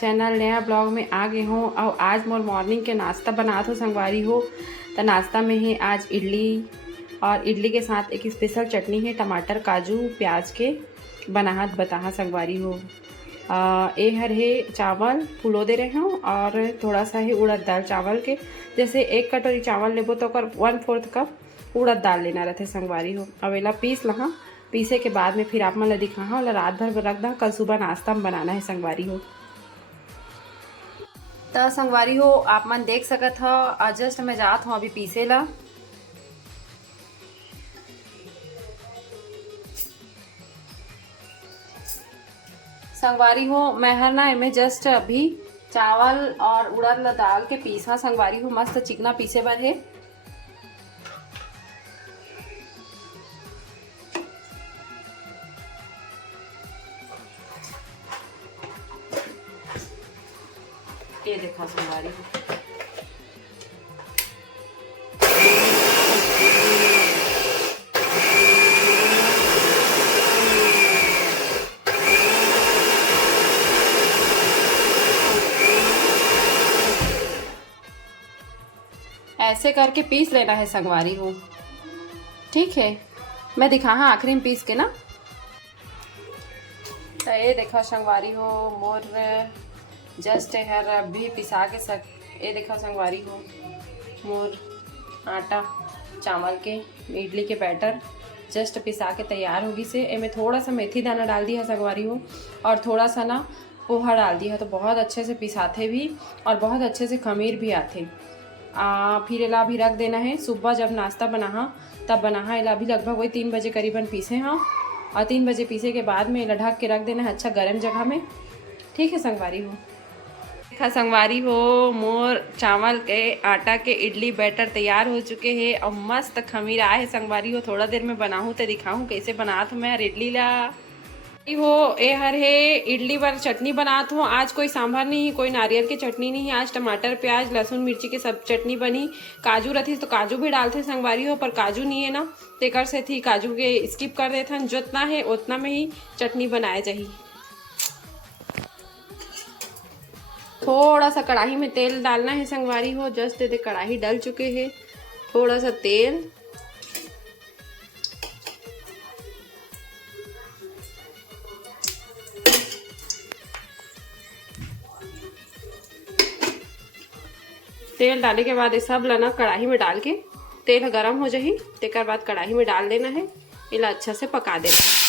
Channel नया blog में आ गए हूँ। और आज मोर मॉर्निंग के नाश्ता बनात हो संगवारी हो। तो नाश्ता में है आज इडली, और इडली के साथ एक स्पेशल चटनी है टमाटर काजू प्याज के बनाहत बताहा संगवारी हो। ए हर है चावल फुलो दे रहे हूँ, और थोड़ा सा है उड़द दाल चावल के। जैसे 1 कटोरी चावल लेबो तो 1/4 कप उड़द दाल लेना रहते संगवारी हो। अवेला पीस लहा, पीसे के बाद में फिर आप मन ला दिखा और रात भर रख दा, कल सुबह नाश्ता में बनाना है संगवारी हो। तो संगवारी हो आप मन देख सकत हो, जस्ट मैं जात हूँ अभी पीसे ला। संगवारी हो मैं हर ना इनमें जस्ट अभी चावल और उड़द ला डाल के पीसा संगवारी हो, मस्त चिकना पीसे बर है। ये देखा संगवारी हो, ऐसे करके पीस लेना है संगवारी हो। ठीक है, मैं दिखा हाँ आखिरी में पीस के ना। तो ये देखा संगवारी हो मोर जस्ट हर अभी पिसा के सक। ये देखा संगवारी हो मोर आटा चावल के इडली के बैटर जस्ट पिसा के तैयार होगी से। इनमें थोड़ा सा मेथी दाना डाल दिया संगवारी हो, और थोड़ा सा ना पोहा डाल दिया, तो बहुत अच्छे से पिसाते भी और बहुत अच्छे से खमीर भी आते। फिर इला भी रख देना है। सुबह जब नाश्ता बना तब बना इला भी लगभग वही 3 बजे करीबन पीसे हाँ, और 3 बजे पीसे के बाद में इला ढक के रख देना है अच्छा गर्म जगह में। ठीक है संगवारी हो। देखा संगवारी हो मोर चावल के आटा के इडली बैटर तैयार हो चुके हैं, और मस्त खमीर आए है संगवारी हो। थोड़ा देर में बनाऊँ तो दिखाऊँ कैसे बनात हूँ मैं इडली ला हो। ए हर है इडली बर चटनी बनात हूँ। आज कोई सांभर नहीं, कोई नारियल की चटनी नहीं, आज टमाटर प्याज लहसुन मिर्ची के सब चटनी बनी। काजू रही तो काजू भी डालते संगवारी हो, पर काजू नहीं है ना, तेकर से थी काजू के स्किप कर देते हैं। जितना है उतना में ही चटनी बनाए चाहिए। थोड़ा सा कढ़ाई में तेल डालना है संगवारी हो। जस्ट दे कढ़ाई डल चुके हैं, थोड़ा सा तेल, तेल डालने के बाद ये सब लाना कढ़ाई में डाल के तेल गरम हो जाही, तेकर बाद कढ़ाई में डाल देना है। इला अच्छा से पका देना।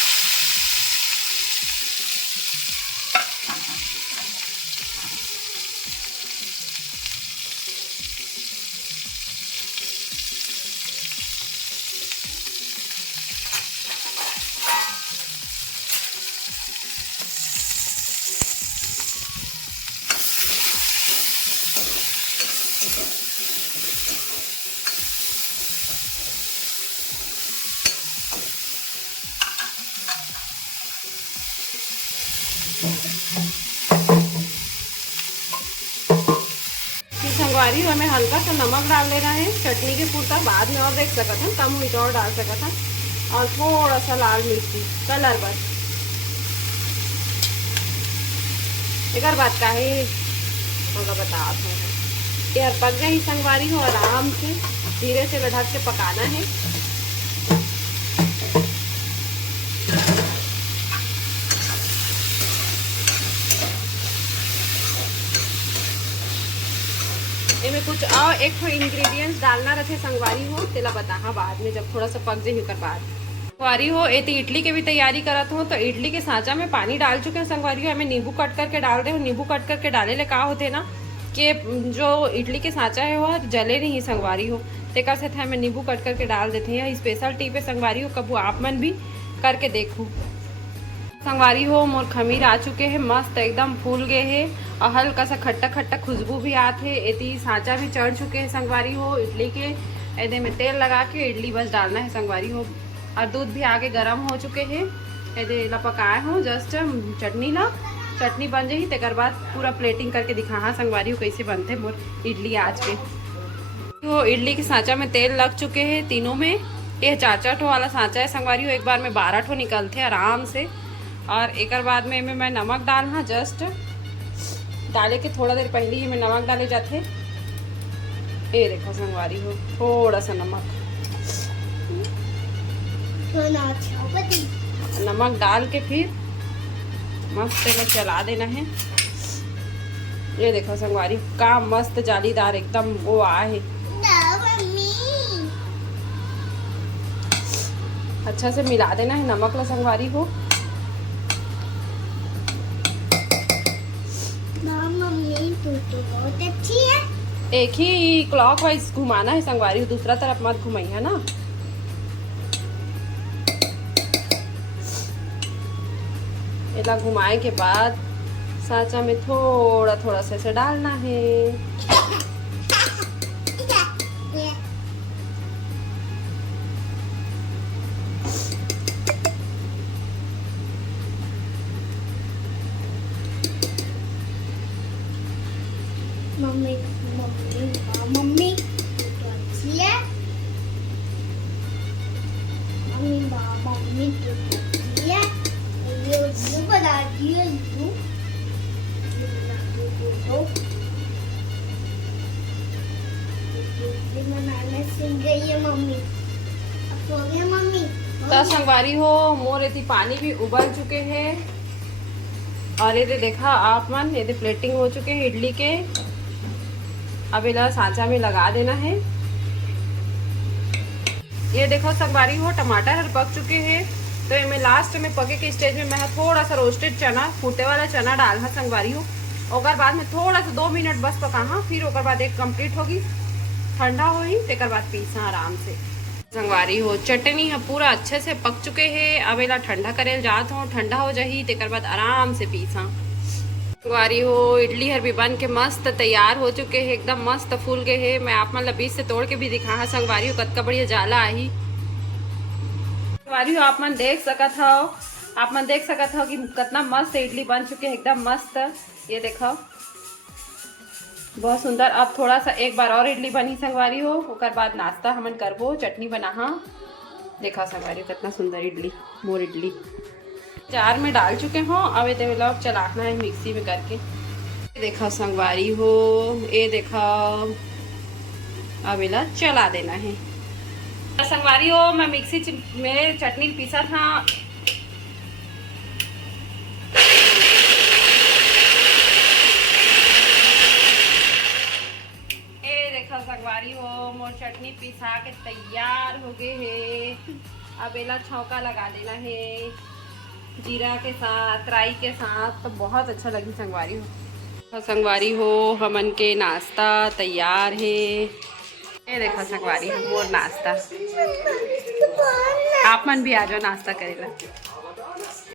संगवारी हमें हल्का सा नमक डाल देना है चटनी के पूरता, बाद में और देख सकते हैं कम हुई तो और डाल सकते हैं, और थोड़ा सा लाल मिर्ची कलर बस। एक बात का है बता यार, पक गई संगवारी हो। आराम से धीरे से ढक के पकाना है। इनमें कुछ और एक इंग्रेडिएंट्स डालना रखे संगवारी हो, तेला बता बाद में जब थोड़ा सा पक जाए कर बाद। संगवारी हो ये तो इडली के भी तैयारी करत हो, तो इडली के सांचा में पानी डाल चुके हैं संगवारी हो। हमें नींबू कट करके डाल दे। नींबू कट करके डाले ले का होते ना कि जो इडली के सांचा है वो जले नहीं संगवारी हो, तेकर से हमें नींबू कट करके डाल देते हैं। स्पेशल टिप है संगवारी हो, कबू आप मन भी करके देखो। संगवारी हो मोर खमीर आ चुके हैं, मस्त एकदम फूल गए हैं, और हल्का सा खट्टा खट्टा खुशबू भी आते है। एती सांचा भी चढ़ चुके हैं संगवारी हो इडली के। ऐसे में तेल लगा के इडली बस डालना है संगवारी हो, और दूध भी आगे गर्म हो चुके हैं। ऐसे ला पकाए हो जस्ट चटनी बन जाही, तेकर बाद पूरा प्लेटिंग करके दिखा हाँ संगवारी हो कैसे बनते मोर इडली आज के। तो इडली के सांचा में तेल लग चुके हैं तीनों में। ये 4-4 ठो वाला सांचा है संगवारी हो, एक बार में 12 ठो निकलते आराम से। और एक बाद में मैं नमक डालना जस्ट डाले के थोड़ा देर पहले ही में नमक डाले जाते। ये देखो संगवारी हो, थोड़ा सा नमक, नमक डाल के फिर मस्त में चला देना है। ये देखो संगवारी का मस्त जालीदार एकदम वो आए है। अच्छा से मिला देना है नमक ला संगवारी हो। मम्मी तू तो बहुत अच्छी है। एक ही क्लॉकवाइज घुमाना है संगवारी, दूसरा तरफ मत घुमाई है ना। इतना घुमाए के बाद सांचा में थोड़ा थोड़ा सा ऐसे डालना है। मम्मी मम्मी मम्मी तू तो अच्छी है। मम्मी मम्मी तू तो अच्छी है। ये बना दिया तू, बनाना सीख गई है मम्मी। अब हो गया मम्मी। तो संगवारी हो मोर इतनी पानी भी उबल चुके हैं और ये देखा आप मन, ये प्लेटिंग हो चुके हैं इडली के। अब इला सांचा में लगा देना है। ये देखो संगवारी हो टमाटर पक चुके हैं। तो इनमें लास्ट में पके के स्टेज में मैं थोड़ा सा रोस्टेड चना, फूटे वाला चना डाल है संगवारी हो। और बाद में थोड़ा सा 2 मिनट बस पका हाँ, फिर ओकर बाद एक कंप्लीट होगी, ठंडा होगी तेकर बाद पीसा आराम से। संगवारी हो चटनी है पूरा अच्छे से पक चुके हैं। अब इला ठंडा करे जात हो, ठंडा हो जाही तेकर बाद आराम से पीसा। संगवारी हो इडली हर भी बन के मस्त तैयार हो चुके हैं, एकदम मस्त फूल गए हैं। मैं आप मतलब बीच से तोड़ के भी दिखा है संगवारी हो कतका बढ़िया जाला आई। संगवारी हो आप मन देख सकत हो, आप मन देख सकत हो कि कितना मस्त इडली बन चुके हैं, एकदम मस्त। ये देखो बहुत सुंदर। अब थोड़ा सा एक बार और इडली बनी संगवारी हो, ओकर बाद नाश्ता हमन करबो, चटनी बना हाँ। देखा संगवारी कितना सुंदर इडली, मोर इडली जार में डाल चुके हो। अब ये लोग चलाना है मिक्सी में करके। देखा संगवारी हो, ये देखा अब इला चला देना है। संगवारी हो मैं मिक्सी में चटनी पीसा था। ये देखा संगवारी हो मोर चटनी पिसा के तैयार हो गए है। अब इला छौका लगा देना है जीरा के साथ, राई के साथ, तो बहुत अच्छा लगी संगवारी हो। संगवारी हो हमन के नाश्ता तैयार है। ये देखो संगवारी हो मोर नाश्ता, आप मन भी आ जाओ नाश्ता करेला।